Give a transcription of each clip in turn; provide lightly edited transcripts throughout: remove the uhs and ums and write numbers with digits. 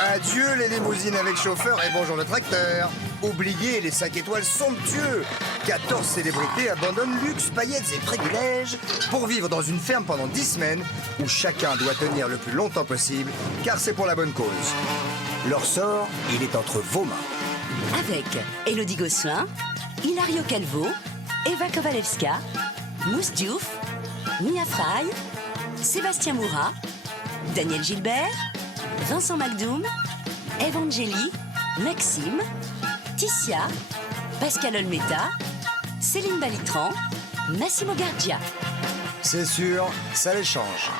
Adieu les limousines avec chauffeur et bonjour le tracteur. Oubliez les 5 étoiles somptueux. 14 célébrités abandonnent luxe, paillettes et privilèges pour vivre dans une ferme pendant 10 semaines où chacun doit tenir le plus longtemps possible car c'est pour la bonne cause. Leur sort, il est entre vos mains. Avec Élodie Gosselin, Hilario Calvo, Eva Kovalevska, Mousse Diouf, Mia Fry, Sébastien Moura, Daniel Gilbert, Vincent Macdoum, Evangélie, Maxime, Ticia, Pascal Olmeta, Céline Balitran, Massimo Gardia. C'est sûr, ça les change.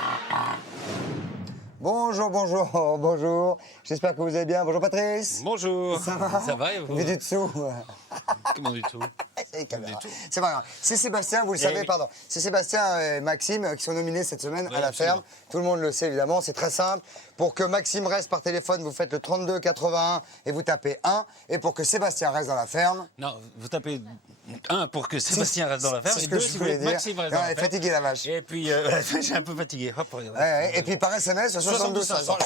Bonjour, bonjour, bonjour. J'espère que vous allez bien. Bonjour Patrice. Bonjour. Ça va? Ça va et vous? Vu du dessous. Comment du tout? C'est pas grave. C'est Sébastien, vous le savez, oui. pardon. C'est Sébastien et Maxime qui sont nominés cette semaine à la absolument. ferme. Tout le monde le sait évidemment, c'est très simple. Pour que Maxime reste par téléphone, vous faites le 32 81 et vous tapez 1. Et pour que Sébastien reste dans la ferme... Non, vous tapez 1 pour que Sébastien reste dans la ferme c'est ce et que 2 je si vous voulais voulez que dire. Maxime reste Non, dans elle la est ferme. fatiguée la vache. Et puis, j'ai un peu fatigué. Hop, regardez. Ouais. Et puis par SMS, 72 500.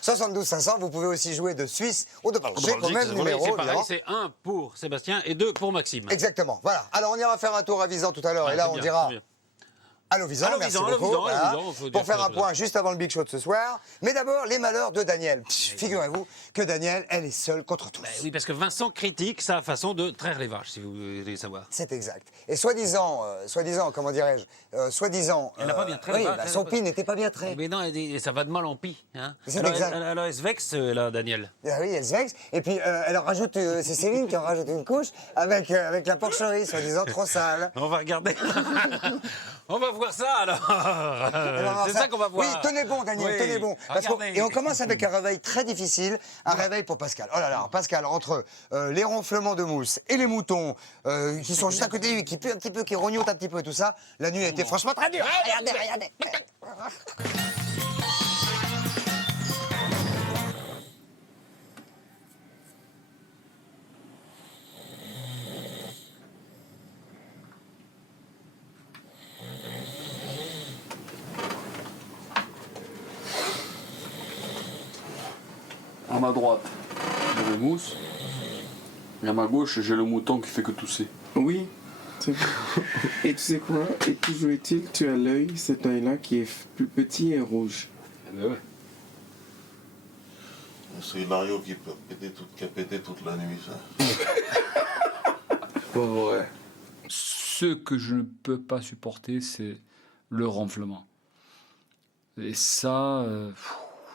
72 500, vous pouvez aussi jouer de Suisse ou de Belgique au même numéro. C'est pareil, évidemment. c'est 1 pour Sébastien et 2 pour Maxime. Exactement, voilà. Alors on ira faire un tour à Visan tout à l'heure et là c'est on bien, dira... c'est bien. Allô Visan, Allô, merci Visan, allô, beaucoup. Visan, Voilà. allô, Visan, faut dire Pour faire ça, un point juste avant le Big Show de ce soir. Mais d'abord, les malheurs de Daniel. Figurez-vous que Daniel, elle est seule contre tous. Oui, parce que Vincent critique sa façon de traire les vaches, si vous voulez savoir. C'est exact. Et soi-disant, comment dirais-je, Elle n'a pas bien traité Oui, les vaches, bah, elle son n'a pas- pin n'était pas bien trait. Mais non, ça va de mal en pis. Hein. C'est Alors, exact. elle se vexe, là, Daniel. Ah oui, elle se vexe. Et puis, elle en rajoute, c'est Céline qui en rajoute une couche avec la porcherie, soi-disant trop sale. On va regarder. On va voir ça, alors. C'est ça qu'on va voir. Oui, tenez bon, Daniel, Oui. tenez bon. Regardez. Et on commence avec un réveil très difficile, un réveil pour Pascal. Oh là là, Pascal, entre les ronflements de mousse et les moutons qui sont juste à côté de lui, qui puent un petit peu, qui rognotent un petit peu, tout ça, la nuit a été franchement très dure. Regardez. À ma droite, j'ai le mousse. Et à ma gauche, j'ai le mouton qui fait que tousser. Oui, c'est vrai. Et tu sais quoi? Et toujours est-il, tu as l'œil, cet œil-là qui est plus petit et rouge. Eh ben ouais. C'est Hilario qui a pété toute la nuit, ça. Pas vrai. Ce que je ne peux pas supporter, c'est le ronflement. Et ça,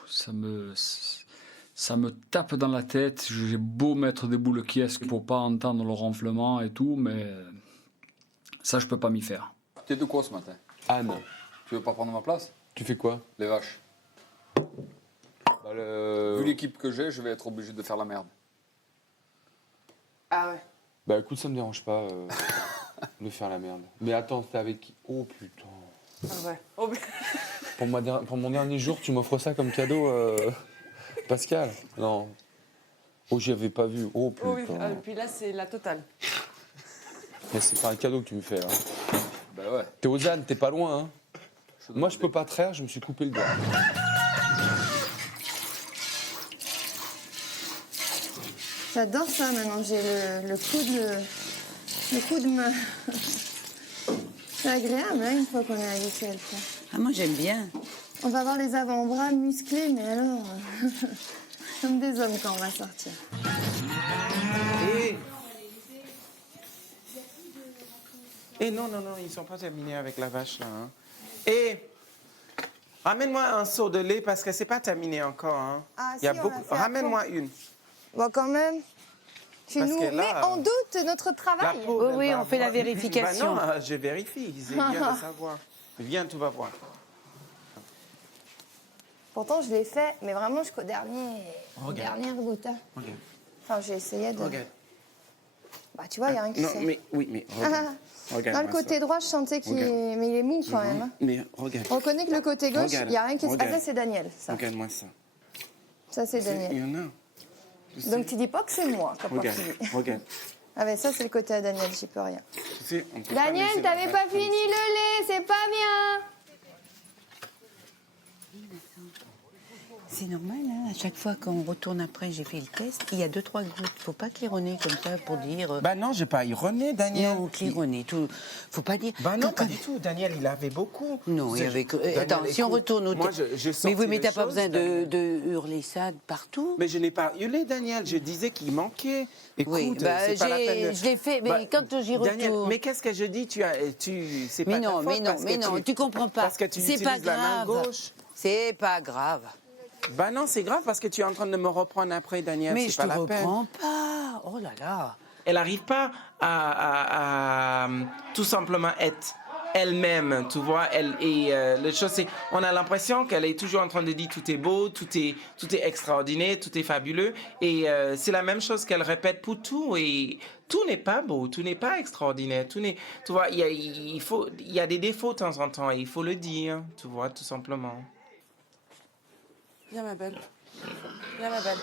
ça me tape dans la tête. J'ai beau mettre des boules qui est pour pas entendre le ronflement et tout, mais ça, je peux pas m'y faire. T'es de quoi ce matin? Anne. Tu veux pas prendre ma place? Tu fais quoi? Les vaches. Vu l'équipe que j'ai, je vais être obligé de faire la merde. Ah ouais. Bah écoute, ça me dérange pas de faire la merde. Mais attends, t'es avec qui? Oh putain. Ah ouais. Oh, Pour mon dernier jour, tu m'offres ça comme cadeau, Pascal? Non. Oh, j'y avais pas vu. Oh putain. oui. Et puis là, c'est la totale. Mais c'est pas un cadeau que tu me fais là. Bah ouais. T'es aux ânes, t'es pas loin, hein. Moi, je peux pas traire, je me suis coupé le doigt. J'adore ça maintenant, j'ai le coup de main. C'est agréable hein, une fois qu'on est habitué à le faire. Ah, moi, j'aime bien. On va avoir les avant-bras musclés, mais alors, comme des hommes quand on va sortir. Et non, ils sont pas terminés avec la vache là. Hein. Et ramène-moi un seau de lait parce que c'est pas terminé encore. Hein. Ah, Il y a si, on beaucoup. l'a fait Ramène-moi une. Bon, quand même, tu Parce nous que là, mets en doute notre La travail. pauvre, Oui, elle va on fait la avoir- vérification. Bah non, je vérifie. C'est bien de savoir. Viens, tu vas voir. Pourtant, je l'ai fait, mais vraiment jusqu'au dernière goutte. hein. Regarde. Enfin, j'ai essayé de... Regarde. Bah, tu vois, il y a rien qui Non, sait. mais oui, mais regarde. Regarde. Dans le côté droit, je sentais qu'il Regarde. mais il est mou quand même. hein. Mais regarde. On reconnaît que le côté gauche, il Regarde. n'y a rien qui se... Ah, Regarde. ça, c'est Daniel, ça. Regarde-moi ça. Ça, c'est Il Daniel. y en a. Tu sais- Donc, tu dis pas que c'est moi, t'as pas Regarde, fini. regarde. Ah, ben ça, c'est le côté à Daniel, j'y peux rien. Tu sais, on peut pas Daniel, laisser la t'avais vache pas comme fini le lait, c'est pas bien. C'est normal, hein. À chaque fois qu'on retourne après, j'ai fait le test, il y a 2-3 gouttes. Faut pas claironner comme ça pour dire... Bah non, j'ai pas ironé, Daniel. Non, claironner, tout. Faut pas dire... Bah non, Quand- pas du tout. Daniel, il avait beaucoup. Non, il y avait... Daniel, Attends, si on écoute, retourne au... moi, je mais oui, sortis mais les t'as pas choses, besoin Daniel. de hurler ça partout. Mais je n'ai pas hurlé, Daniel. Je disais qu'il manquait. Écoute, Oui, bah, c'est pas la peine de- je l'ai fait, mais Bah, quand j'y Daniel, retourne... mais qu'est-ce que je dis c'est Mais pas non, ta faute mais non, parce que mais non, tu comprends pas. Parce que tu C'est pas utilises la main grave. gauche. C'est pas grave. Bah non, c'est grave parce que tu es en train de me reprendre après, Daniel. Mais c'est je pas te la peine. reprends pas. Oh là là. Elle n'arrive pas à tout simplement être elle-même, tu vois. Le chose, c'est, on a l'impression qu'elle est toujours en train de dire tout est beau, tout est extraordinaire, tout est fabuleux. Et c'est la même chose qu'elle répète pour tout. Et tout n'est pas beau, tout n'est pas extraordinaire. Tu vois, il y a des défauts de temps en temps et il faut le dire, tu vois, tout simplement. Viens, ma belle. Viens, ma belle.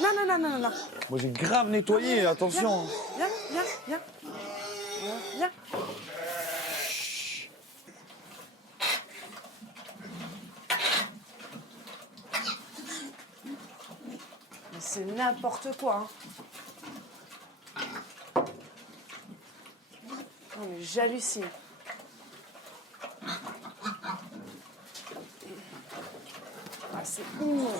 Non, non, non, non, non, non. Moi j'ai grave nettoyé, attention. Viens, viens, viens. Viens. Mais c'est n'importe quoi, hein. Non, mais j'hallucine. Ah, c'est immonde.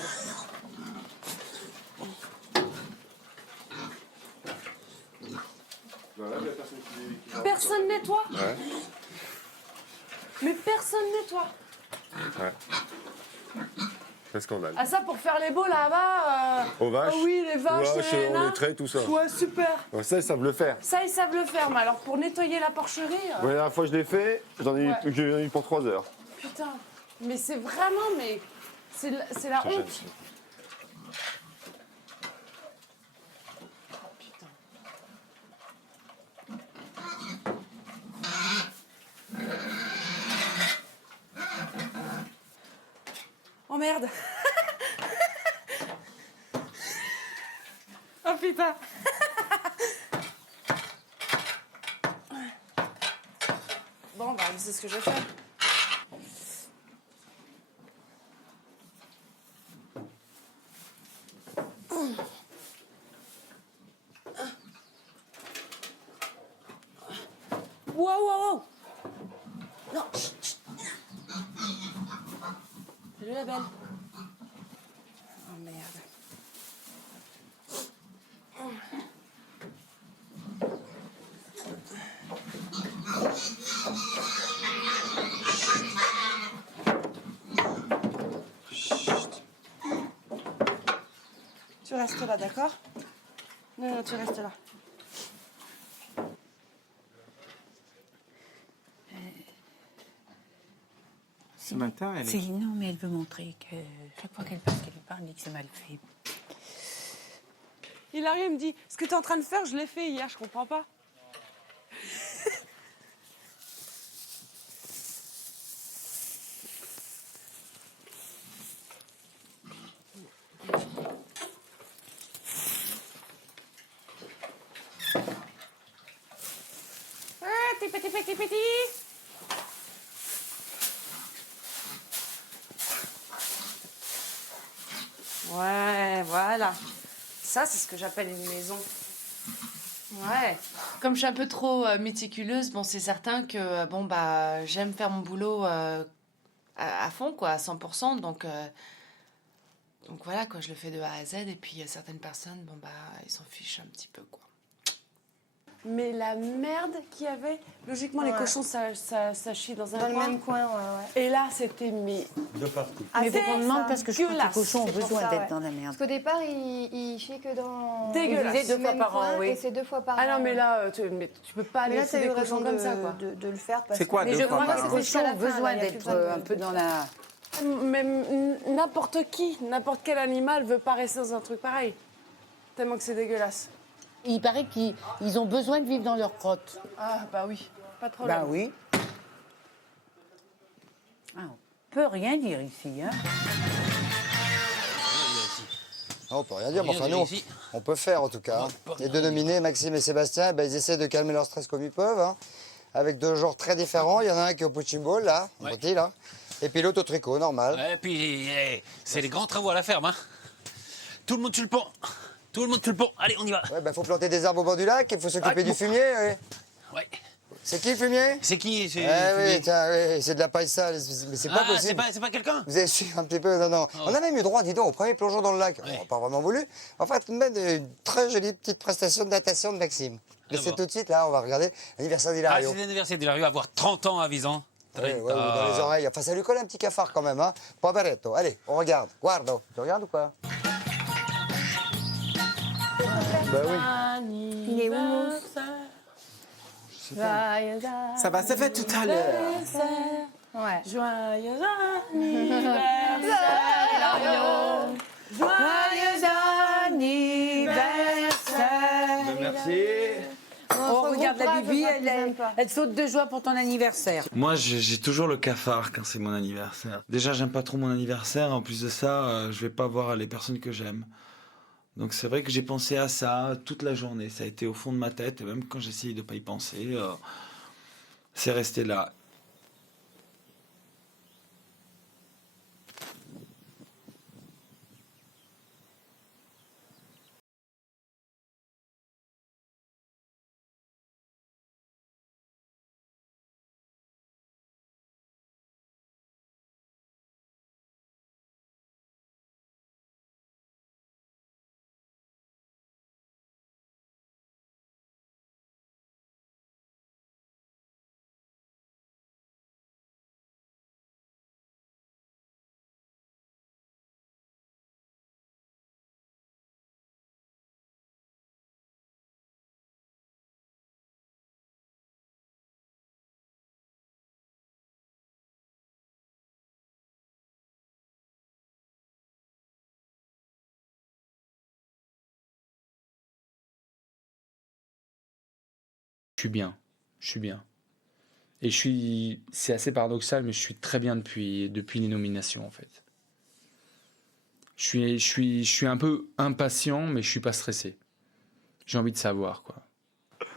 Personne nettoie. Ouais. Mais personne nettoie. Ouais. C'est scandale. Ah ça pour faire les beaux là-bas. Aux vaches. Oh oui, les vaches, on nanana. les traite, tout ça. Ouais, super. Ouais, ça, ils savent le faire. Ça, ils savent le faire. Mais alors pour nettoyer la porcherie. Ouais, la dernière fois que je l'ai fait, j'en ai, Ouais. j'en ai eu pour 3 heures. Putain. Mais c'est vraiment, mais c'est la honte. Putain. Oh merde. Oh putain. Bon, bah, c'est ce que je vais faire. Wow, wow, wow. Non, chut, chut. Salut la belle. Oh merde. Chut. Tu restes là, d'accord? Non, non, tu restes là. Ce matin, elle est... Céline, non, mais elle veut montrer que chaque fois qu'elle passe quelque part, elle dit que c'est mal fait. Il arrive, il me dit, ce que tu es en train de faire, je l'ai fait hier, je comprends pas. Petit. Ouais, voilà. Ça, c'est ce que j'appelle une maison. Ouais. Comme je suis un peu trop méticuleuse, bon, c'est certain que bon bah j'aime faire mon boulot à fond, quoi, à 100%. Donc voilà, quoi, je le fais de A à Z. Et puis certaines personnes, bon bah ils s'en fichent un petit peu, quoi. Mais la merde qu'il y avait, logiquement, les Ouais. cochons, ça chie dans un Dans coin. le même coin, ouais. Et là, c'était mais De partout. Ah, Mais faut c'est qu'on demande ça. parce que je crois que les Dégueulasse. cochons ont C'est pour besoin ça, d'être ouais. dans la merde. Parce qu'au départ, il chie que dans... Dégueulasse. Il disait Deux fois par an, oui. Et c'est 2 fois par an. Ah non, mais là, tu peux pas Mais là, laisser t'as des eu cochons raison comme ça, quoi. de le faire. Parce C'est quoi, que... deux Mais je fois crois par que an les jusqu'à cochons la ont fin, là, besoin il y a plus d'être besoin de- un peu dans la... Même n'importe qui, n'importe quel animal veut pas rester dans un truc pareil. Tellement que c'est dégueulasse. Il paraît qu'ils ont besoin de vivre dans leur crotte. Ah, bah oui, pas de problème. Bah oui. Ah, on peut rien dire ici, hein. Ah, on peut rien dire, mais enfin, nous, on peut faire en tout cas. hein. Les deux nominés, Maxime et Sébastien, ben, ils essaient de calmer leur stress comme ils peuvent, hein, avec 2 genres très différents. Il y en a un qui est au punching ball, là, petit, là. Et puis l'autre au tricot, normal. Et puis, c'est les grands travaux à la ferme, hein. Tout le monde sur le pont. Tout le monde sur le pont. Allez, on y va. Ouais, bah faut planter des arbres au bord du lac, il faut s'occuper du fumier. Ouais. Ouais. C'est qui le fumier? C'est qui? Eh oui, tiens, oui, c'est de la paille sale, mais c'est pas possible. C'est pas quelqu'un? Vous avez su un petit peu, non. Oh. On a même eu droit, dis donc, au premier plongeon dans le lac. Ouais. On n'a pas vraiment voulu. Enfin, tout de même, une très jolie petite prestation de natation de Maxime. Mais c'est bon. tout de suite, là, on va regarder l'anniversaire Ah, d'Hilario. c'est l'anniversaire d'Hilario, avoir 30 ans à Visan. Ouais, dans les oreilles. Enfin, ça lui colle un petit cafard quand même, hein. Poveretto. Allez, on regarde. Guardo. Tu regardes ou quoi? Bah oui. Il est où, Mousse? Ça va se faire tout à l'heure. Ouais. Joyeux anniversaire, Hilario. Joyeux anniversaire. Merci. Oh, regarde la Bibi, elle saute de joie pour ton anniversaire. Moi, j'ai toujours le cafard quand c'est mon anniversaire. Déjà, j'aime pas trop mon anniversaire. En plus de ça, je vais pas voir les personnes que j'aime. Donc c'est vrai que j'ai pensé à ça toute la journée. Ça a été au fond de ma tête. Et même quand j'essayais de pas y penser, c'est resté là. Je suis bien. Et c'est assez paradoxal, mais je suis très bien depuis les nominations, en fait. Je suis un peu impatient, mais je suis pas stressé. J'ai envie de savoir, quoi.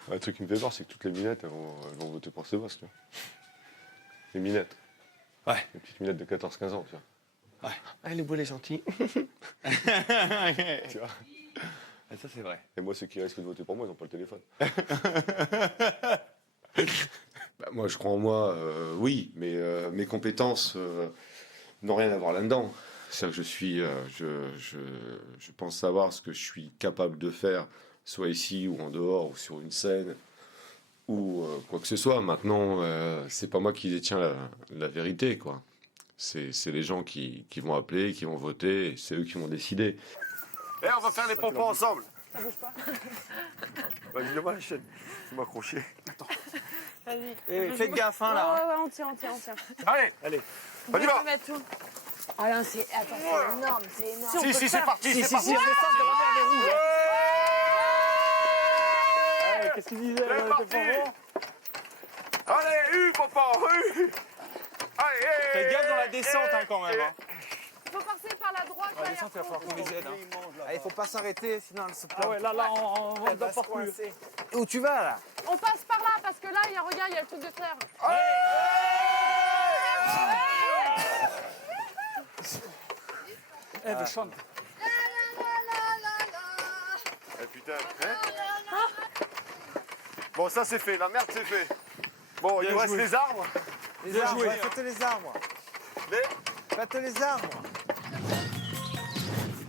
Un truc qui me fait peur, c'est que toutes les minettes, elles vont voter pour Sébastien. Les minettes. Ouais. Les petites minettes de 14-15 ans, tu vois. Ouais. Ah, le beau, les gentils. Tu vois. Ah, ça, c'est vrai. Et moi, ceux qui risquent de voter pour moi, ils n'ont pas le téléphone. Bah, moi, je crois en moi, oui, mais mes compétences n'ont rien à voir là-dedans. C'est-à-dire que je pense savoir ce que je suis capable de faire, soit ici ou en dehors, ou sur une scène, ou quoi que ce soit. Maintenant, c'est pas moi qui détiens la vérité, quoi. C'est les gens qui vont appeler, qui vont voter, et c'est eux qui vont décider. Eh, on va faire les pompons ensemble. Ça bouge pas. Vas-y, donne-moi la chaîne. Je vais m'accrocher. Attends. Vas-y. Eh, faites gaffe, hein, là. Ouais, on tient. Allez. On y va. peut mettre tout. Ah là, c'est énorme, c'est énorme. Si, c'est parti, c'est parti. on descend de la mer des roues. Allez, qu'est-ce qu'il disait? C'est parti. Allez, papa, Allez, Faites gaffe dans la descente, hein, quand même. Hein. Faut passer par la droite. La descente, il va falloir qu'on les aide. Il faut pas s'arrêter, sinon elle se plante. Ah ouais, là, on Elle va va pas se plus. coincer. Où tu vas, là? On passe par là, parce que là, regarde, il y a le truc de terre. Eve, chante. Eh putain, hein? Bon, ça c'est fait, la merde c'est fait. Bon, il nous reste les arbres. Les arbres, faites les arbres. Faites les arbres.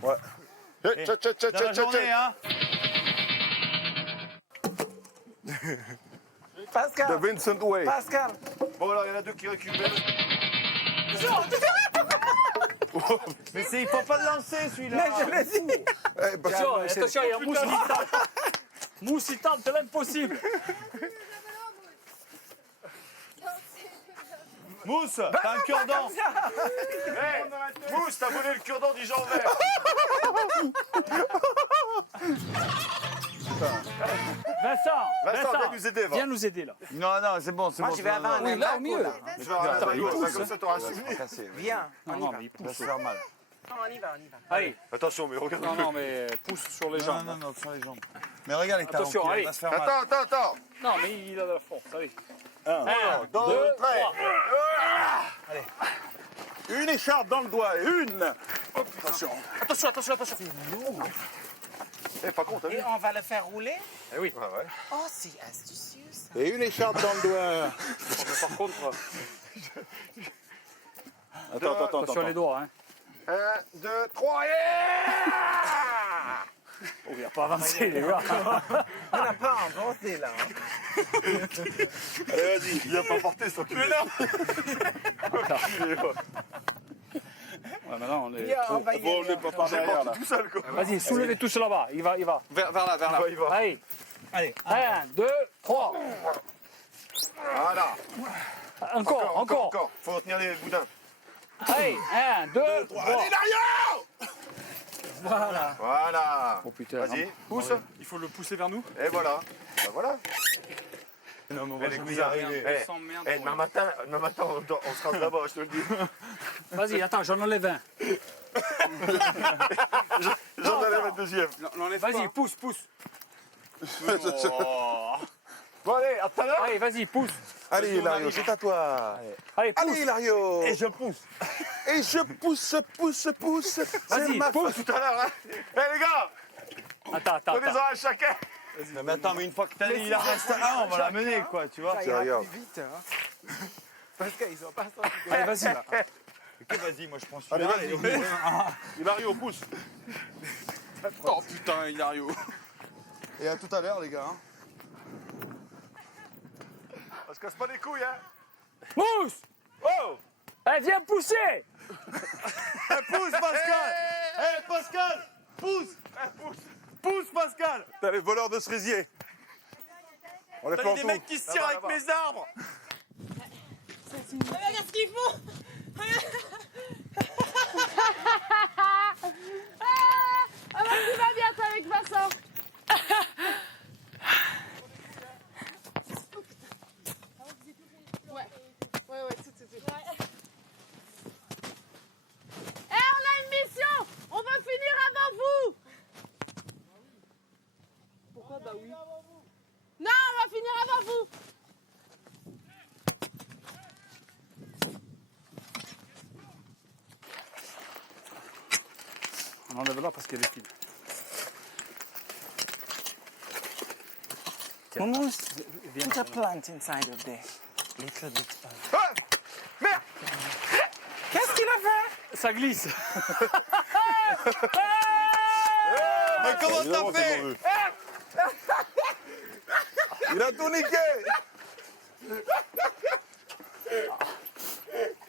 Ouais. Dans la journée, hein. Pascal. De Vincent Way. Pascal. Bon, alors, il y en a deux qui récupèrent. Mais il faut pas le lancer, celui-là. Mais je l'ai dit. Attention, il y a Mousse qui tente. Mousse, il tente l'impossible. Mousse, t'as un cure-dent. Mousse, t'as volé le cure-dent du Jean Vert. Vincent, viens nous aider, va. Viens nous aider, là. Non, c'est bon, c'est bon. Moi, je vais avoir un Oui, là, au mieux. Je vais arrêter avec toi, comme ça t'auras un souvenir. Viens, on y va. mais il Ça va pousse. se faire mal. Non, on y va. Allez. Attention, mais regarde. Non, mais pousse sur les jambes. Non, sur les jambes. Mais regarde les talons, Attention, il allez. va se faire mal. Attends. Non, mais il a de la force, allez. 1, 2, 3. Une écharpe dans le doigt, une. Hop, attention. Attention, attention, attention. Eh, pas con, t'as vu? Et on va le faire rouler? Eh oui. Ouais, ouais. Oh, c'est astucieux ça. Et une écharpe dans le doigt. Par contre, Attends. attention les doigts. Hein. 1, 2, 3, et... Oh, il n'a pas avancé, les gars. On n'a pas inventé là. Allez, vas-y, il a pas porté ça. Mais non. Ouais, maintenant, on est. On va y Bon, on aller. n'est pas par derrière là. Tout seul quoi. Vas-y, soulevez tous là-bas. Il va. Vers là, vers là. Il va. Allez. Allez. 1, 2, 3. Voilà. Encore. Faut retenir les boudins. Allez, 1, 2, 3. Allez, Dario! Voilà. Oh putain. Vas-y, pousse. Il faut le pousser vers nous. Et voilà. Bah voilà. Non, mais on va jamais y arriver. Demain matin, on se rase là-bas, je te le dis. Vas-y, attends, j'en enlève un. J'en enlève un deuxième. Vas-y, pousse. Bon, allez, à tout à l'heure. Allez, vas-y, pousse. Allez, Hilario, c'est à toi. Allez, pousse. Allez, Hilario. Et je pousse. Et je pousse. Vas-y, C'est ma pousse. faute tout à l'heure. Hein. Eh, les gars, Attends. prenez-en un chacun. Mais attends, mais une fois que t'as dit il en reste un, on va l'amener, quoi, tu vois. C'est rien. Vite, hein. Parce qu'ils ont pas sorti. Allez, vas-y. Ok, vas-y, moi je prends Allez, celui-là. vas-y. Hilario, pousse. Oh putain, Hilario. Et à tout à l'heure, les gars. Hein. On se casse pas les couilles, hein. Pousse. Oh. Eh, viens pousser. Pousse, Pascal. Eh, Pascal, pousse. Pousse, Pascal. T'as les voleurs de cerisier. On les T'as des mecs qui se tirent avec mes arbres. Regarde ce qu'ils font. Ah bah tu vas bien toi avec Vincent. Ouais, tout. Eh, on a une mission. On va finir avant vous. Pourquoi bah oui? Non, on va finir avant vous. On enlève là parce qu'il y a des fils. Moumous, put a plant inside of there. Little bit of... Ah, merde. Qu'est-ce qu'il a fait? Ça glisse. Mais comment t'as fait? Il a tout niqué.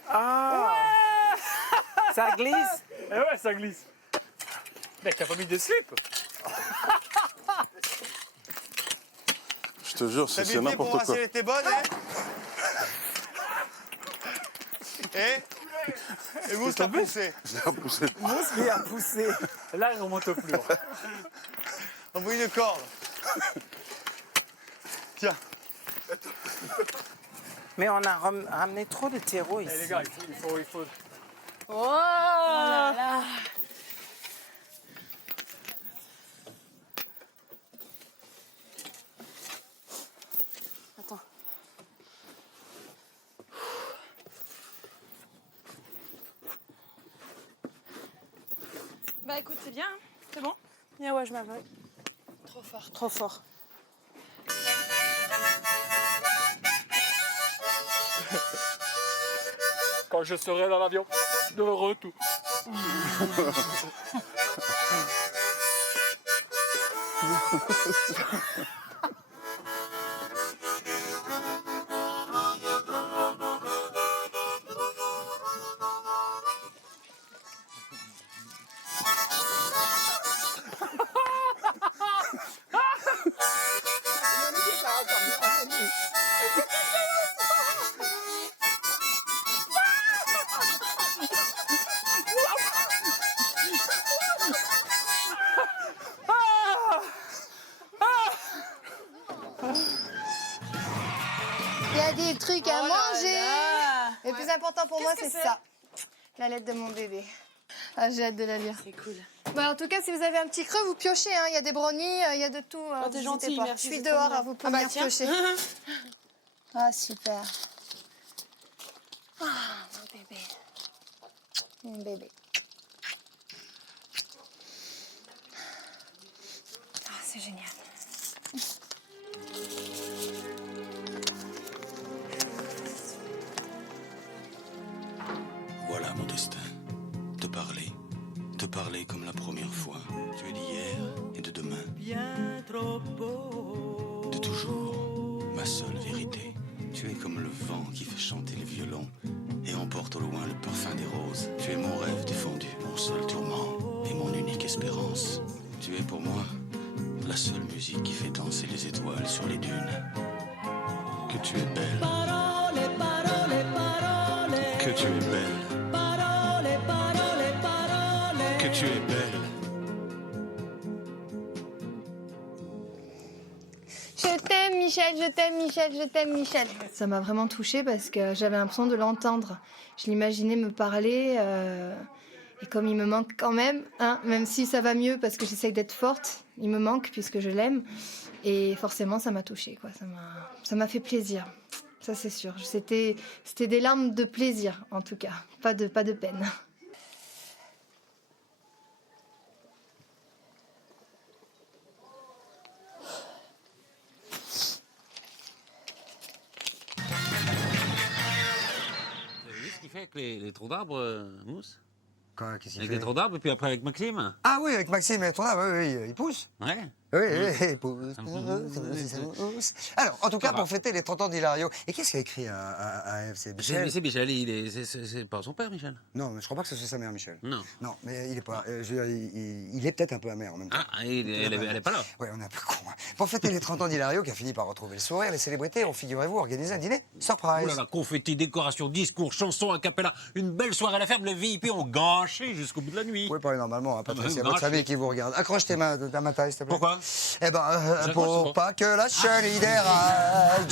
Ah! Ça glisse? Eh ouais, ça glisse. Mec, t'as pas mis de slip? Je te jure, c'est n'importe quoi. Elle était bonne, hein? Et Mousse t'a poussé. Je l'ai repoussé. Mousse lui a poussé. Là, il remonte plus. On bouille une corde. Tiens. Mais on a ramené trop de terreau ici. Eh les gars, il faut... Oh là là. Attends. Bah écoute, c'est bien, hein. C'est bon? Yeah, ouais, je m'aveugle. Trop fort. Trop fort. Quand je serai dans l'avion, de retour. Il y a des trucs à Oh là manger. là. Le plus important pour moi, c'est ça. La lettre de mon bébé. Ah, j'ai hâte de la lire. C'est cool. Bah, en tout cas, si vous avez un petit creux, vous piochez. Hein. Il y a des brownies, il y a de tout. Oh, t'es n'hésitez gentil, pas. merci, Je suis c'est dehors, trop bien. vous pouvez Ah bah venir tiens. piocher. Ah, super. Ah, mon bébé. Mon bébé. Ah, c'est génial. Voilà mon destin. Te parler comme la première fois. Tu es d'hier et de demain. De toujours, ma seule vérité. Tu es comme le vent qui fait chanter les violons et emporte au loin le parfum des roses. Tu es mon rêve défendu, mon seul tourment et mon unique espérance. Tu es pour moi la seule musique qui fait danser les étoiles sur les dunes. Que tu es belle. Que tu es belle. Que tu es belle. Je t'aime Michel, je t'aime Michel, je t'aime Michel. Ça m'a vraiment touchée parce que j'avais l'impression de l'entendre. Je l'imaginais me parler et comme il me manque quand même, hein, même si ça va mieux parce que j'essaye d'être forte, il me manque puisque je l'aime et forcément ça m'a touchée, quoi. Ça m'a fait plaisir, ça c'est sûr. C'était des larmes de plaisir en tout cas, pas de peine. Avec les troncs d'arbres, Mousse? Quoi, qu'est-ce qu'il Avec fait? les troncs d'arbres et puis après avec Maxime? Ah oui, avec Maxime et toi, oui, il pousse. Ouais. Oui, il pousse. Alors, en tout cas, pour fêter les 30 ans d'Hilario. Et qu'est-ce qu'il a écrit à Ève? C'est Michel? C'est Michel, c'est pas son père, Michel? Non, mais je crois pas que ce soit sa mère, Michel. Non. Non, mais il est pas. Je veux dire, il est peut-être un peu amer en même temps. Ah, elle est pas là. Oui, on est un peu con. Pour fêter les 30 ans d'Hilario, qui a fini par retrouver le sourire, les célébrités ont, figurez-vous, organisé un dîner surprise. Oh là là, confetti, décoration, discours, chansons, a cappella, une belle soirée à la ferme, les VIP ont gâché jusqu'au bout de la nuit. Vous pouvez parler normalement, hein, Patrice, il y a bah, votre famille qui vous regarde. Accroche ta main taille, s'il te plaît. Pourquoi? Eh ben, pour pas que la chenille déraille,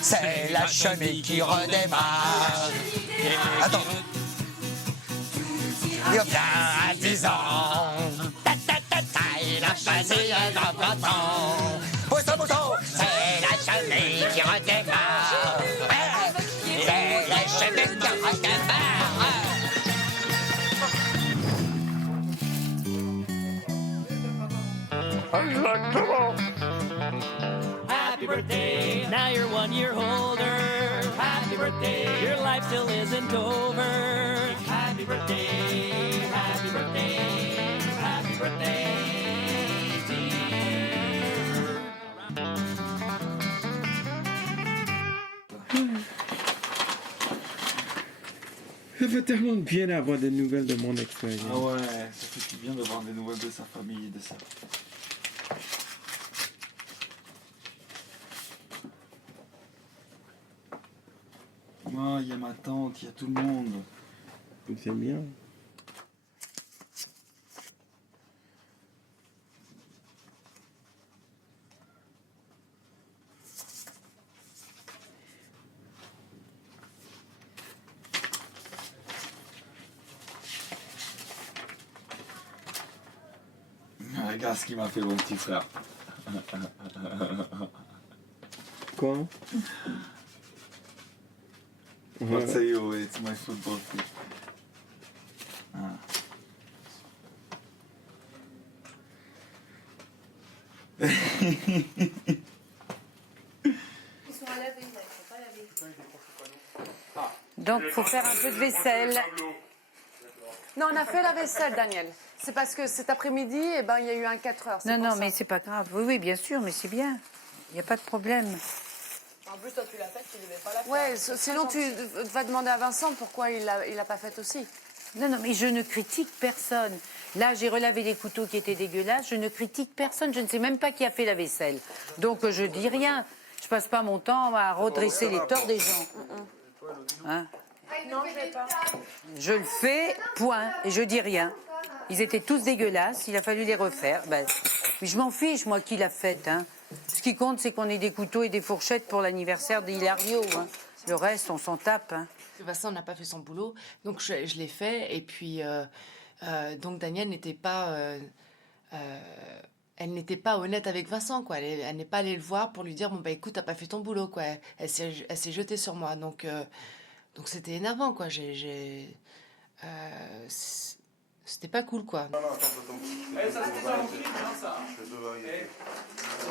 c'est la chenille qui redémarre. Attends. Il va bien à 10 ans. Il a passé un grand temps. Pousse, c'est la chenille qui redémarre. C'est la chenille qui redémarre. Exactement. Happy birthday, now you're 1 year older. Happy birthday, your life still isn't over. Happy birthday, happy birthday, happy birthday, Ça fait tellement de bien d'avoir des nouvelles de mon ex-mari. Ah ouais, ça fait du bien d'avoir des nouvelles de sa famille, de ça. Moi, il y a ma tante, il y a tout le monde. C'est bien. Regarde ce qu'il m'a fait mon petit frère. Quoi? I'll tell you, it's my football feet. Ah. Donc, faut faire un peu de vaisselle. Non, on a fait la vaisselle, Daniel. C'est parce que cet après-midi, eh ben, il y a eu un 4 heures. Non, non, mais c'est pas grave. Oui, oui, bien sûr, mais c'est bien. Il n'y a pas de problème. En plus, toi, tu l'as faite, tu ne devais pas la faire. Ouais, sinon, tu vas demander à Vincent pourquoi il l'a pas faite aussi. Non, non, mais je ne critique personne. Là, j'ai relavé des couteaux qui étaient dégueulasses. Je ne critique personne. Je ne sais même pas qui a fait la vaisselle. Donc, je dis rien. Je passe pas mon temps à redresser les torts des gens. Hein? Non, je l'ai pas. Je le fais, point, et je dis rien. Ils étaient tous dégueulasses, il a fallu les refaire. Ben, je m'en fiche, moi, qui l'a faite. Hein. Ce qui compte, c'est qu'on ait des couteaux et des fourchettes pour l'anniversaire d'Hilario. Hein. Le reste, on s'en tape. Hein. Vincent n'a pas fait son boulot, donc je l'ai fait. Et puis, donc Danielle n'était pas... elle n'était pas honnête avec Vincent, quoi. Elle n'est pas allée le voir pour lui dire, bon, bah écoute, t'as pas fait ton boulot, quoi. Elle s'est jetée sur moi, donc c'était énervant, quoi. c'était pas cool, quoi. Non, attends. Ça, c'était pas mon frites, hein, ça. C'est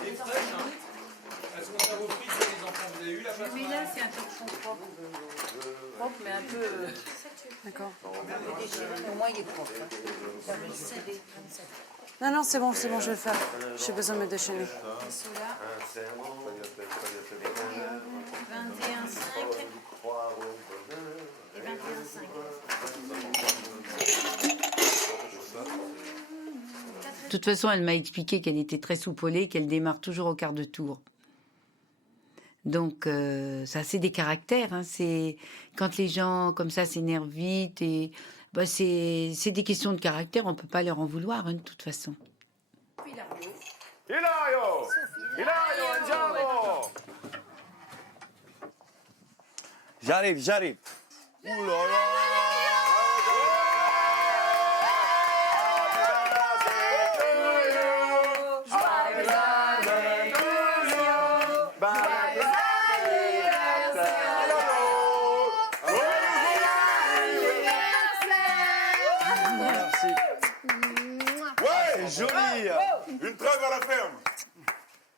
des fraîches, hein. Est-ce qu'on sert vos frites pour les enfants? Vous avez eu la place? Oui, là, c'est un torchon propre. Propre, mais un peu... D'accord. Au moins, il est propre. Hein. Non, c'est bon, je vais le faire. J'ai besoin de me déchaîner. Ceux-là. 21,5 et 21,5. De toute façon, elle m'a expliqué qu'elle était très soupolée, qu'elle démarre toujours au quart de tour. Donc, ça, c'est des caractères. Hein. C'est quand les gens comme ça s'énervent vite, et bah, c'est des questions de caractère. On peut pas leur en vouloir, hein, de toute façon. Hilario, andiamo. J'arrive. Ouh là là. Joli. Une trêve à la ferme.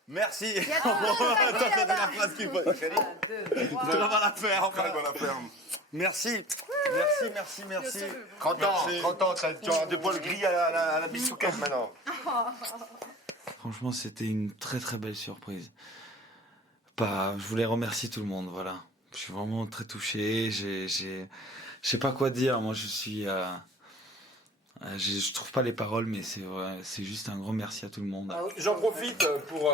Merci. Attends, c'est la phrase qu'il faut. Une trêve à la ferme. Merci. Merci. 30 ans, tu as des poils gris à la bisouquette maintenant. Franchement, c'était une très très belle surprise. Je voulais remercier tout le monde, voilà. Je suis vraiment très touché. Je sais pas quoi dire. Moi, je suis... je trouve pas les paroles, mais c'est juste un grand merci à tout le monde. J'en profite pour...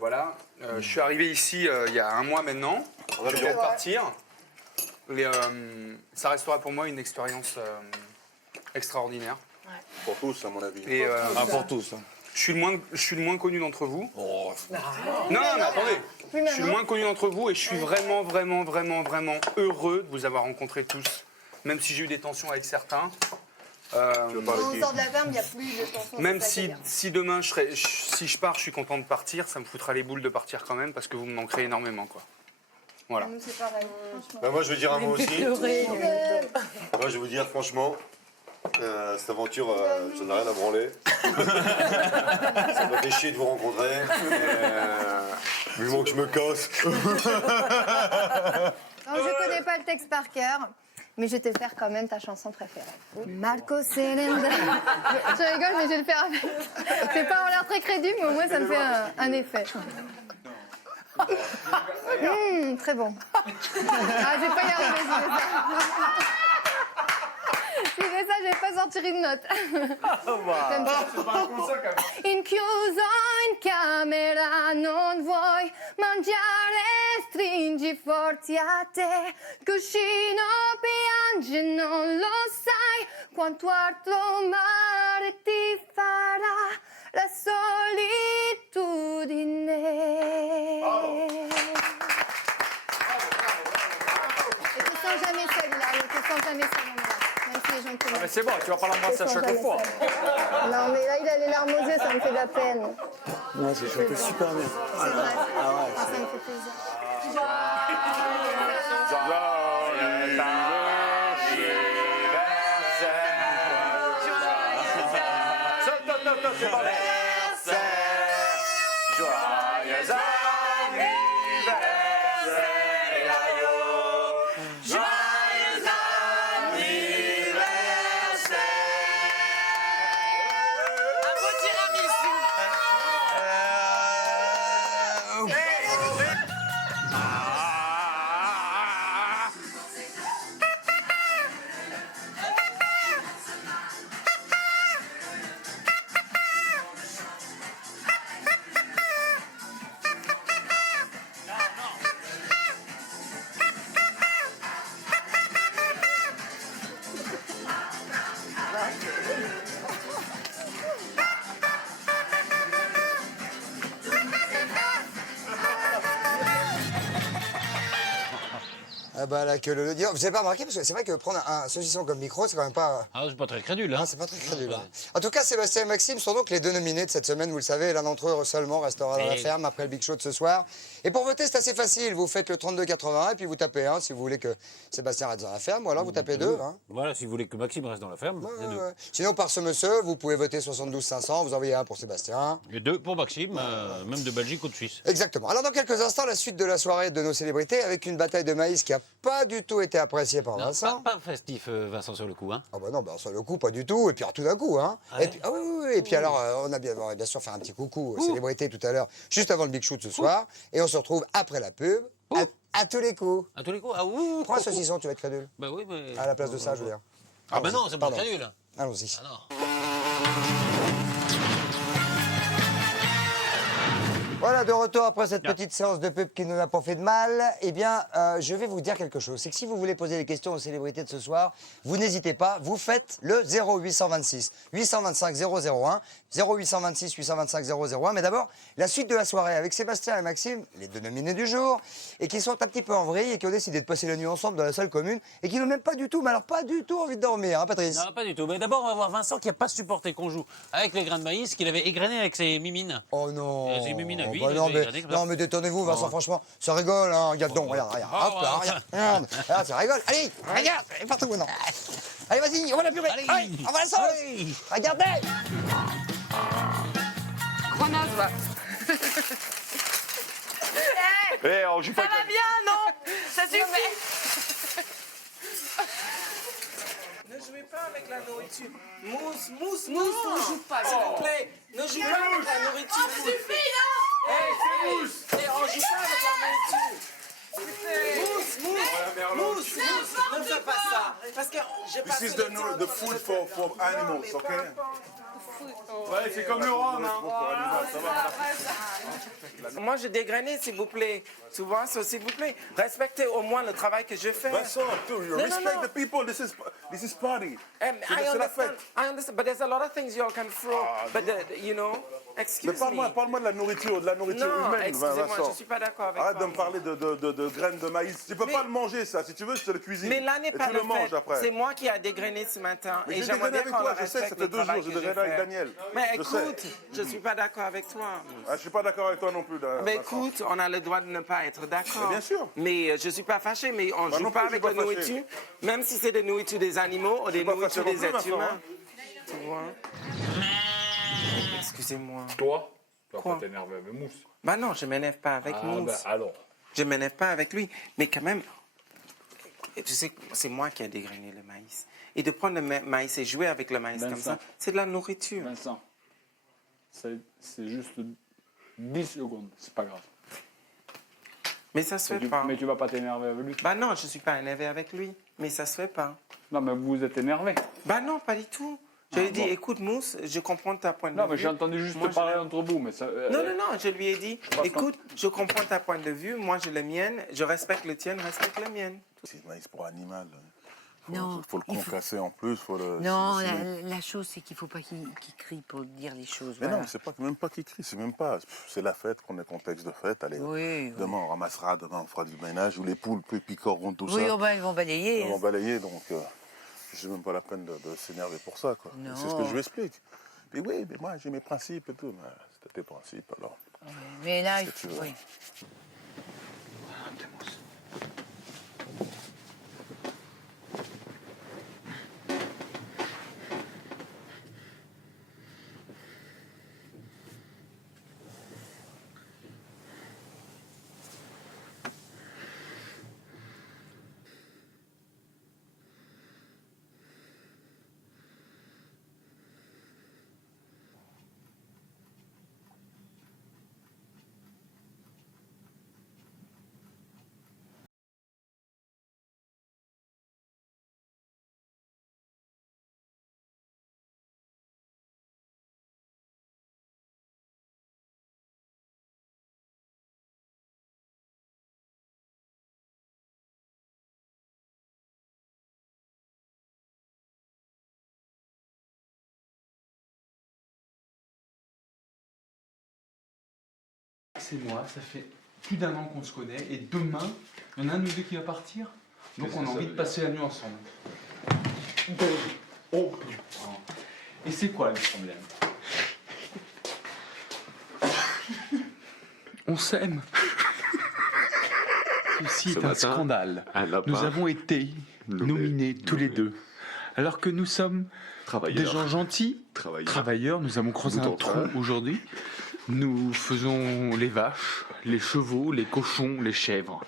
voilà. Je suis arrivé ici il y a un mois maintenant. Je viens de partir. Et, ça restera pour moi une expérience extraordinaire. Pour tous, à mon avis. Et, pour tous. Je suis le moins connu d'entre vous. Oh. Non, mais attendez. Je suis le moins connu d'entre vous et je suis vraiment heureux de vous avoir rencontrés tous. Même si j'ai eu des tensions avec certains. Quand on sort de la ferme, il n'y a plus de tension. Même si demain, si je pars, je suis content de partir, ça me foutra les boules de partir quand même parce que vous me manquerez énormément, quoi. Voilà. Nous, c'est pareil, franchement. Moi, je veux dire un mot aussi. Moi, je vais vous dire franchement, cette aventure, j'en ai rien à branler. Ça m'a fait chier de vous rencontrer. Vivement que je me casse. Alors, je connais pas le texte par cœur, mais je vais te faire quand même ta chanson préférée. Marco Serenda. Je rigole, mais je vais le faire avec. C'est pas en l'air très crédible, mais au moins ça me fait un effet. Très bon. Je vais pas y arriver si j'ai ça. Si j'ai ça, je vais pas sortir une note. Comme ça. Inchiuso in camera non vuoi mangiare, stringi forti a te. Cuscino piange, non lo sai quanto altro mare ti farà la solitudine. Et tu sens jamais seul, Hilario, tu sens jamais seul, même si les gens te Mais c'est bon, tu vas pas l'embrasser à chaque fois. Non, mais là, il a les larmes aux yeux, ça me fait de la peine. Non, c'est chanté super bien. C'est vrai. Ça me fait plaisir. Ah bah la queue le dire. Vous avez pas remarqué, parce que c'est vrai que prendre un saucisson comme micro, c'est quand même pas... Ah, c'est pas très crédule, hein. Ah, c'est pas très crédule, hein. En tout cas, Sébastien et Maxime sont donc les deux nominés de cette semaine, vous le savez. L'un d'entre eux seulement restera dans la ferme après le Big Show de ce soir. Et pour voter, c'est assez facile. Vous faites le 32-81 et puis vous tapez 1 si vous voulez que Sébastien reste dans la ferme, ou alors vous tapez 2. Hein. Voilà, si vous voulez que Maxime reste dans la ferme, les deux. Sinon, par ce monsieur, vous pouvez voter 72-500, vous envoyez 1 pour Sébastien. Et 2 pour Maxime, même de Belgique ou de Suisse. Exactement. Alors dans quelques instants, la suite de la soirée de nos célébrités avec une bataille de maïs qui n'a pas du tout été appréciée par Vincent. Pas festif, Vincent, sur le coup, hein. Ah bah non, sur le coup, pas du tout. Et puis alors, tout d'un coup, hein. Ah ouais. Et puis, oui. Et puis alors, on a bien sûr fait un petit coucou aux célébrités tout à l'heure, juste avant le Big Shoot ce soir. Et on se retrouve après la pub, à tous les coups. À tous les coups. Ah ouh. Prends un saucisson, tu vas être crédule. Bah oui, mais... À la place de ça, je veux dire. Ah bah Allons-y. non, c'est pas Pardon. crédule. Allons-y. Ah non. Voilà, de retour après cette petite séance de pub qui ne nous a pas fait de mal. Eh bien, je vais vous dire quelque chose. C'est que si vous voulez poser des questions aux célébrités de ce soir, vous n'hésitez pas, vous faites le 0826 825 001, 0826 825 001. Mais d'abord, la suite de la soirée avec Sébastien et Maxime, les deux nominés du jour, et qui sont un petit peu en vrille et qui ont décidé de passer la nuit ensemble dans la salle commune et qui n'ont même pas du tout, mais alors pas du tout envie de dormir, hein, Patrice? Non, pas du tout. Mais d'abord, on va voir Vincent qui n'a pas supporté qu'on joue avec les grains de maïs qu'il avait égrenés avec ses mimines. Oh non. Ses mimines à lui. Bah non, mais détonnez-vous, Vincent, franchement, ça rigole, hein. Regarde donc, regarde. Hop là, regarde. Regarde, ça rigole. Allez, regarde, partout maintenant. Allez, vas-y, on va la purée. Allez, on va la sauce. Regardez. Gros naze, va. On joue pas. Ça va bien, non? Ça suffit. Ne jouez pas avec la nourriture. Mousse, Non, ne joue pas. s'il vous plaît. Ne joue pas avec la nourriture. Oh, suffit, là. On joue pas avec la nourriture. Mousse, ne fais pas ça. Parce que j'ai pas This is the food for animals, okay? Ouais, c'est comme le rhum, hein. Moi, je dégraine, s'il vous plaît. Tu vois, s'il vous plaît. Respectez au moins le travail que je fais. Vincent, you respect the people. This is party. I understand, but there's a lot of things you all can throw. But, you know, excuse me. Parle-moi de la nourriture Non, humaine, excusez-moi, Vincent. je suis pas d'accord avec Arrête toi. de me parler de graines de maïs. Tu peux pas le manger, ça. Si tu veux, je te le cuisine. Mais là n'est Et pas tu le le manges fait. après. C'est moi qui ai dégrainé ce matin. Mais Et j'ai j'aimerais dégrainé bien avec qu'on toi, je sais, respecte ça fait le 2 travail jours, que j'ai dégrainé avec fais. Daniel. Mais Je sais. écoute, je suis pas d'accord avec toi. Je suis pas d'accord avec toi non plus. Mais Vincent. écoute, on a le droit de ne pas être d'accord. Mais bien sûr. Mais je suis pas fâché, mais on Moi joue non pas plus, avec je la suis pas fâché. nourriture, même si c'est des nourritures des animaux ou des pas nourritures fâché non des plus, êtres Vincent, humains. hein. Tu vois? Excusez-moi. Toi, tu vas Quoi? pas t'énerver avec Mousse. Bah non, je m'énerve pas avec Mousse. Bah, alors. Je m'énerve pas avec lui, mais quand même, tu sais, c'est moi qui ai dégrainé le maïs. Et de prendre le maïs et jouer avec le maïs comme Vincent. ça, c'est de la nourriture. Vincent, c'est juste 10 secondes, c'est pas grave. Mais ça se fait Mais pas. tu vas pas t'énerver avec lui. Bah non, je suis pas énervé avec lui, mais ça se fait pas. Non, mais vous êtes énervé. Bah non, pas du tout. Je lui ai dit, bon. écoute Mousse, je comprends ta point de vue. Non, mais j'ai entendu juste Moi, parler entre vous, mais ça... Non, je lui ai dit, pense écoute, je comprends ta point de vue, moi j'ai le mien, je respecte le tien, respecte le mien. C'est maïs pour animal. Non, Faut le concasser en plus. Faut le, Non, sinon- la chose, c'est qu'il ne faut pas qu'il crie pour dire les choses. Mais voilà. non, c'est pas même pas qui crie, c'est même pas. C'est la fête, qu'on est contexte de fête. Allez, Oui, demain on ramassera, demain on fera du ménage, où les poules picoreront tout oui, ça. ils vont balayer. Ils vont balayer, donc c'est même pas la peine de s'énerver pour ça, quoi. Non. C'est ce que je lui explique. Puis oui, mais moi j'ai mes principes et tout. Mais c'était tes principes alors. Mais là, Qu'est-ce que tu veux? oui. C'est moi, ça fait plus d'1 an qu'on se connaît, et demain, il y en a un de nous deux qui va partir. Donc on a envie de passer la nuit ensemble. Oh putain. Et c'est quoi le problème? On s'aime. Ceci est un scandale. Nous avons été nominés tous les deux. Alors que nous sommes des gens gentils, travailleurs. Nous avons creusé un trou aujourd'hui. Nous faisons les vaches, les chevaux, les cochons, les chèvres.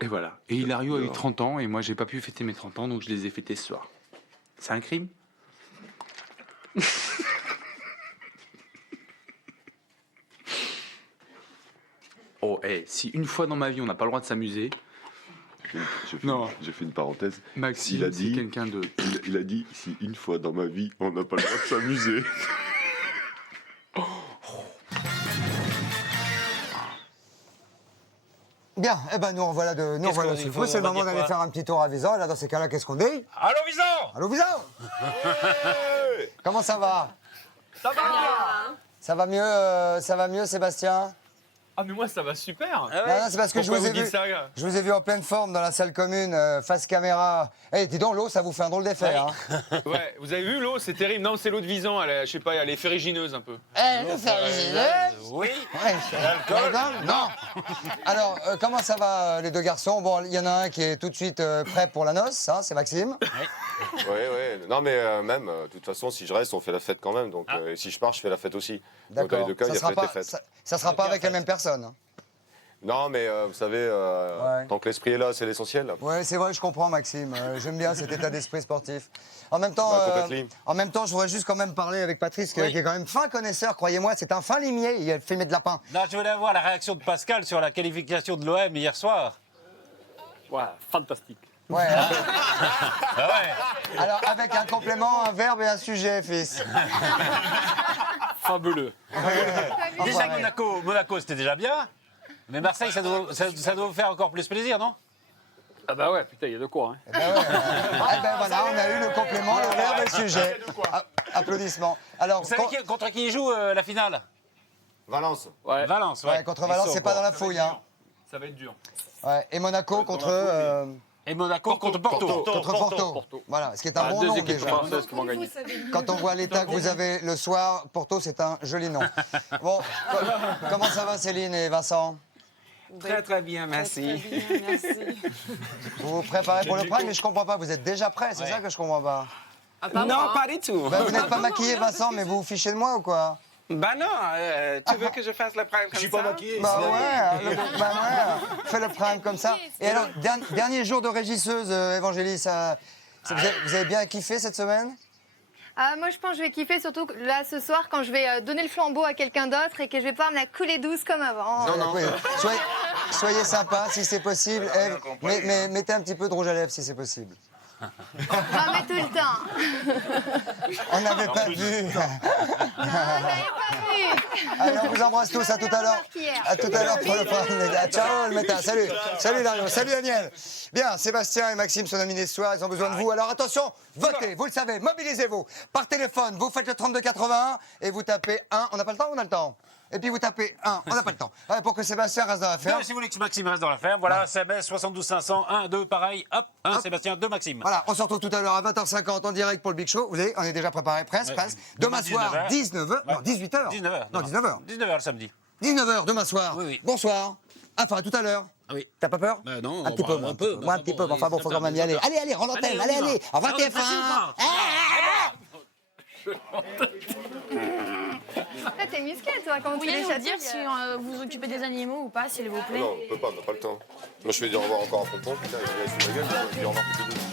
Et voilà. Et Hilario a eu 30 ans et moi j'ai pas pu fêter mes 30 ans donc je les ai fêtés ce soir. C'est un crime? Oh, si une fois dans ma vie on n'a pas le droit de s'amuser. J'ai fait une parenthèse. Maxime, c'est quelqu'un de. Il a dit si une fois dans ma vie on n'a pas le droit de s'amuser. Bien, eh ben nous voilà sur le coup. C'est le moment d'aller faire un petit tour à Visan. Et là, dans ces cas-là, qu'est-ce qu'on dit? Allô, Visan! Allô, Visan! Comment ça va? Ça va bien. Ça va mieux, Sébastien? Ah mais moi ça va super. Non, c'est parce que je vous ai vu en pleine forme dans la salle commune, face caméra. Eh, dis donc, l'eau, ça vous fait un drôle d'effet, hein? Ouais, vous avez vu l'eau, c'est terrible. Non, c'est l'eau de Visan, elle est, je sais pas, elle est ferrugineuse un peu. Elle est ferrugineuse? Oui. Ouais, l'alcool? Non. Alors, comment ça va, les deux garçons? Bon, il y en a un qui est tout de suite prêt pour la noce, hein, c'est Maxime. Oui. Non, mais même, de toute façon, si je reste, on fait la fête quand même. Donc, si je pars, je fais la fête aussi. Donc, dans les deux cas, il y a fête et fête. Ça sera pas avec la même personne. Hein. Non, mais vous savez, tant que l'esprit est là, c'est l'essentiel. Ouais, c'est vrai, je comprends, Maxime. J'aime bien cet état d'esprit sportif. En même temps, je voudrais juste quand même parler avec Patrice, qui est quand même fin connaisseur, croyez-moi, c'est un fin limier. Il a filmé de lapin. Non, je voulais avoir la réaction de Pascal sur la qualification de l'OM hier soir. Ouais, fantastique. Ouais. Ah ouais. Alors, avec un complément, un verbe et un sujet, fils. Fabuleux. Déjà que Monaco, c'était déjà bien. Mais Marseille, ça doit vous faire encore plus plaisir, non? Ah bah ouais, putain, il y a de quoi. Hein. Eh ben voilà, on a eu le complément, le verbe et le sujet. Applaudissements. Alors, vous savez contre qui il joue la finale? Valence. Ouais. Valence, ouais. Ouais, contre Valence, c'est pas dans la fouille. Hein. Ça va être dur. Ouais, et Monaco contre... Et Monaco contre Porto. Contre Porto. Voilà, ce qui est un bon nom déjà. Qui vont gagner. Quand on voit l'état que vous avez le soir, Porto, c'est un joli nom. Bon, comment ça va Céline et Vincent? Très très bien, merci. Très bien, merci. Vous vous préparez pour le prime, mais je comprends pas, vous êtes déjà prêts, c'est ça que je comprends pas. Non, pas du tout. Ben, vous n'êtes pas maquillé, Vincent, mais vous vous fichez de moi ou quoi? Bah non, tu veux que je fasse le prime comme ça? Je suis pas maquillé. Bah ouais, fais le prime comme ça. Et alors, dernier jour de régisseuse, Évangélie, vous avez bien kiffé cette semaine? Moi, je pense que je vais kiffer, surtout là, ce soir, quand je vais donner le flambeau à quelqu'un d'autre et que je vais pouvoir me la couler douce comme avant. Non. Soyez sympa, si c'est possible. Ève, mais mettez un petit peu de rouge à lèvres, si c'est possible. J'en mets tout le temps. On n'avait pas vu. Non, j'avais pas vu. Allez, on vous embrasse tous, à tout à l'heure. À tout à l'heure pour le prime, les gars. Ciao, le méta. Salut Dario, salut Daniel. Bien, Sébastien et Maxime sont nominés ce soir, ils ont besoin de vous. Alors attention, votez, vous le savez, mobilisez-vous. Par téléphone, vous faites le 3281 et vous tapez 1. On n'a pas le temps ou on a le temps? Et puis vous tapez 1, on n'a pas le temps. Ouais, pour que Sébastien reste dans la ferme. Si vous voulez que Maxime reste dans la ferme, voilà, SMS 72 500, 1, 2, pareil, hop, 1 Hop. Sébastien, 2 Maxime. Voilà, on se retrouve tout à l'heure à 20h50 en direct pour le Big Show. Vous savez, on est déjà préparé, presque. Demain soir, 19h. Non, 18h. 19h. Non, 19h. 19h le samedi. 19h demain soir. Oui. Bonsoir. Enfin, à tout à l'heure. Oui. T'as pas peur? Non, un petit peu, un peu. Moi, un petit peu. Enfin bon, faut quand même y aller. Allez, rends l'antenne. Allez. Au revoir, TF1. T'es musclé, toi, quand Vous tu pourriez les nous chatouilles. dire si vous occupez des animaux ou pas, s'il vous plaît? Non, on peut pas, on n'a pas le temps. Moi, je vais dire au revoir encore à Tonton. Putain, il se met sous la gueule, je vais dire au revoir toutes les deux.